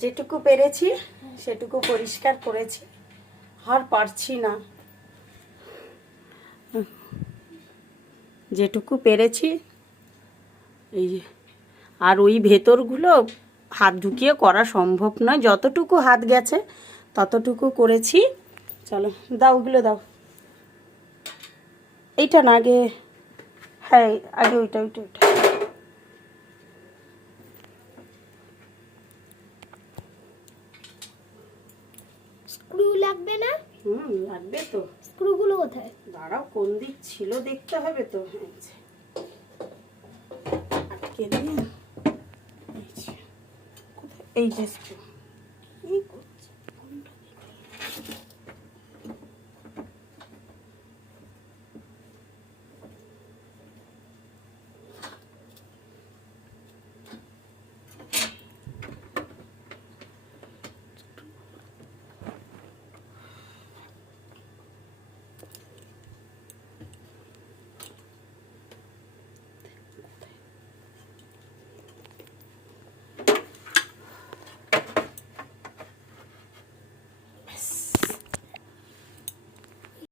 যেটুকু পেরেছি সেটুকু পরিষ্কার করেছি, আর পারছি না। যেটুকু পেরেছি এই যে, আর ওই ভেতরগুলো হাত ঢুকিয়ে করা সম্ভব নয়, যতটুকু হাত গেছে ততটুকু করেছি। চলো দাও, ওগুলো দাও। এইটা না, আগে, হ্যাঁ আগে ওইটা ওইটা ওইটা। স্ক্রু লাগবে না? লাগবে তো। স্ক্রুগুলো কোথায়? দাঁড়াও, কোন দিক ছিল দেখতে হবে তো। আটকে দিয়ে এই যে স্ক্রু।